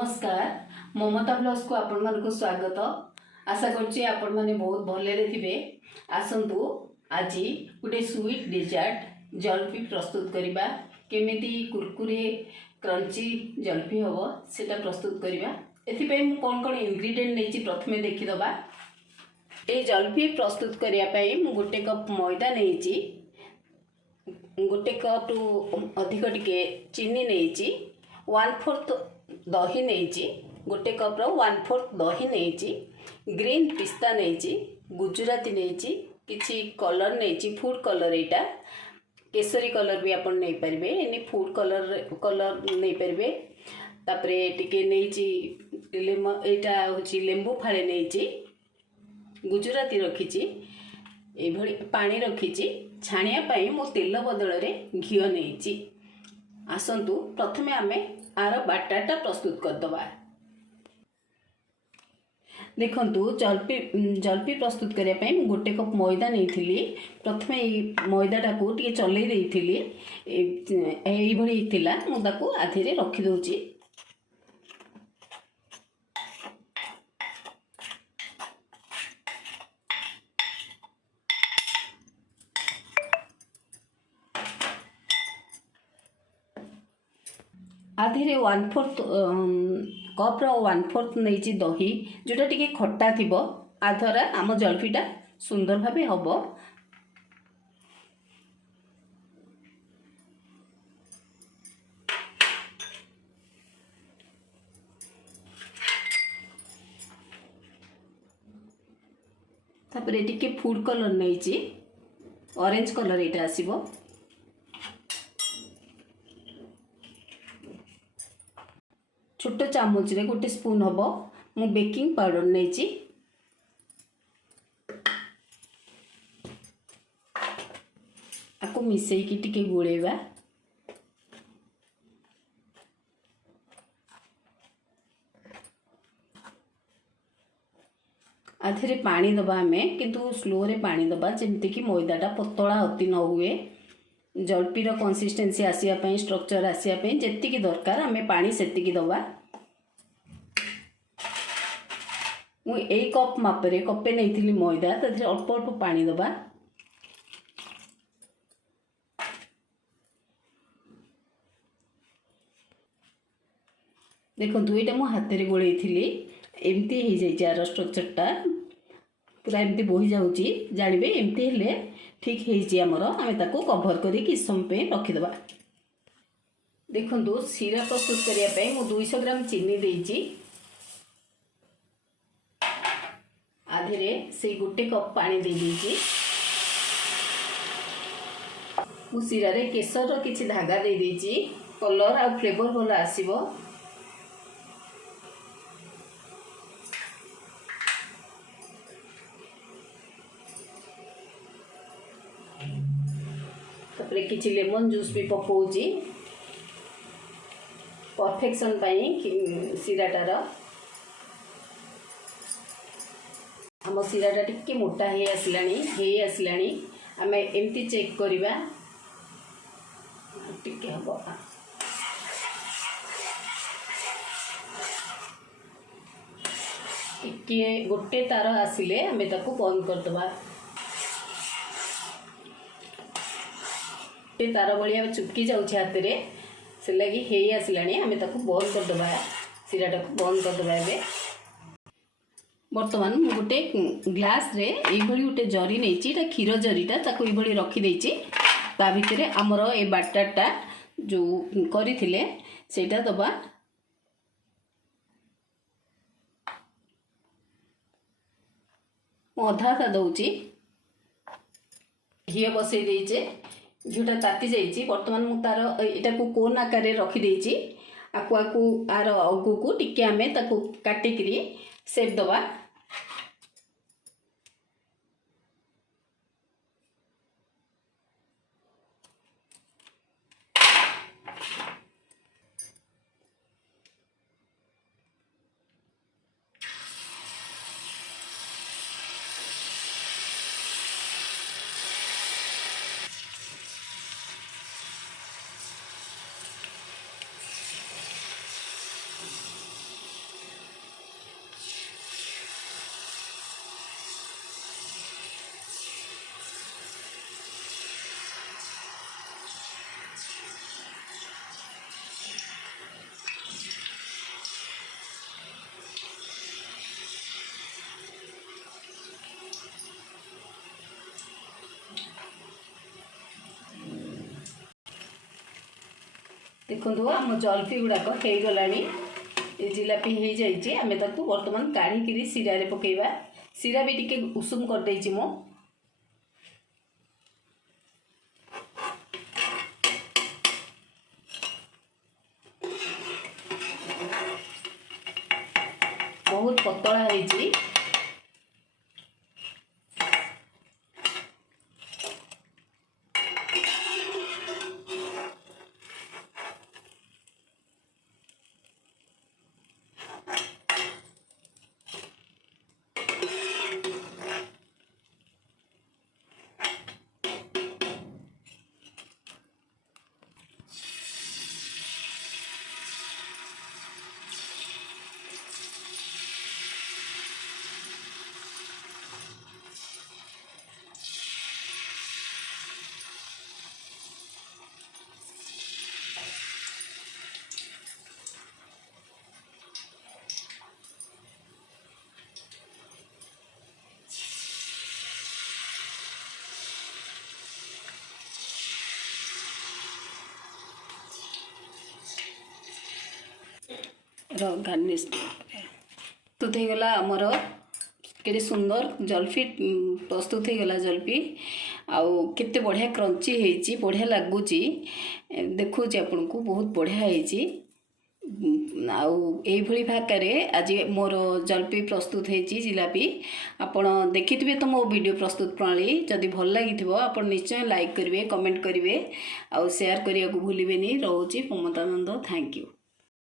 नमस्कार ममता ब्लॉग्स को आपण मान को स्वागत। आशा करछि आपण माने बहुत भले थिबे। आसंतु आज गोटे स्वीट डेजर्ट जलपी प्रस्तुत करिबा। केमिति कुरकुरे क्रंची जलपी होबो सेटा प्रस्तुत करिबा। एथि पय मु कोन कोन इंग्रेडिएंट नेछि प्रथमे देखि दबा। ए जलपी प्रस्तुत करिया पय मु गोटे कप मैदा नेछि, गोटे कप टू अधिक टिके चीनी नेछि, 1/4 दही नेछि, गोटे कप रो 1/4 दही नेछि, ग्रीन पिस्ता नेछि, गुजराती नेछि, किछि कलर नेछि, फूड कलर एटा केसरी कलर भी आपण नै परबे, एनी फूड कलर नै परबे। तापरे टिके नेछि एटा होछि लेंबू फाळे नेछि, गुजराती रखिछि, ए भଳି पानी रखिछि। छाणिया पई मो तेल बदल रे घियो नेछि। आसंतु प्रथमे आमे आर बाटाटा प्रस्तुत कर दबा। देखंतु जलपी प्रस्तुत करिया पई मु गोटे कप मैदा नेथिली। प्रथमे मैदाटा को टिके चलै देइथिली, एई भଳି हिथिला। मु ताको आधीरे रखि दउची। आधीरे 1/4 कप रो 1/4 नेछि दही, जोटा टिके खट्टा थिबो। आधरा आम जलफीटा सुंदर भाबे हबो। तापरे टिके फूड कलर नेछि, ऑरेंज कलर एटा आसीबो। छोट चामच रे गोटे स्पून हबो मु बेकिंग पाउडर नेछि। आको मिसई की टिके गोळेबा। आधेरे पानी दबा हमें, किंतु स्लो रे पानी दबा जेमति कि मैदाटा पतला अति न हुए। जलपी रो कंसिस्टेंसी आसिया पई, स्ट्रक्चर आसिया पई जेति की दरकार हमें पानी सेति की दबा। मु एक कप मापरे कपे नैथिली मैदा, तथि अल्प अल्प पानी दबा। देखंतु एटा मु हाथ रे गोळैथिली, एमती हे जाय जार स्ट्रक्चरटा पूरा एमती बोही जाउची। जानिबे एमती हेले ठीक हे जी हमरो। हमें ताको कवर करी कि समय पे रखि दबा। देखंतु सिरा प्रस्तुत करिया पे मु 200 ग्राम चीनी देइची। आधेरे से गोटे कप पानी दे दीची। मु सिरा रे केसर रो किछि धागा दे दीची, कलर आ फ्लेवर भलो आसीबो। तापरे किछि लेमन जूस भी पकोउची परफेक्शन पई सिराटार। हम सिराटा टिके मोटा हे आसलानी आमे एमती चेक करिबा। टिके हबो, टिके गोटे तार आसिले आमे ताको बंद कर दबा। गोटे तार बलिया चुपकी जाउछ हाथ रे, से लगी हे आसलानी आमे ताको बंद कर दबा। सिराटा को बंद कर दबा। एबे बर्तमान मु गोटे ग्लास रे एई भली गोटे जरी नेछि, एटा खीर जरीटा ताको एई भली रखि देछि। ता भितरे हमरो ए बैटरटा जो करिथिले सेटा दबा। अधा ता दउछि, घी बसई देइछे, घीटा ताती जाइछि। वर्तमान मु तार एटा को कोन आकार रे रखि देइछि। आकु आर अगु को टिके हमें ताको काटि करी सेप दबा। देखो आम जलपी गुड़ाक हो गलानी जिलापी हो जाइए आम ताकू बर्तमान काढ़ी सिरा रे पकेबा सिरा भी टिके उषुम कर देइछि मो बहुत पतला है गार्निश प्रस्तुत हो गला आमर केते सुंदर जलफी प्रस्तुत हो गला जलपी आउ केते बढ़िया क्रंची हेची बढ़िया लागुची देखुची आपन को बहुत बढ़िया हेची आउ एई भली भाकारे आज मोर जलपी प्रस्तुत हेची जिलापी आपण देखिथिबे तो मो वीडियो प्रस्तुत प्रणाली जदि भल लागिथिबो आपण निश्चय लाइक करिवे कमेंट करिवे आउ शेयर करिया को भूलिबेनी रहउची ममता नंद थैंक यू।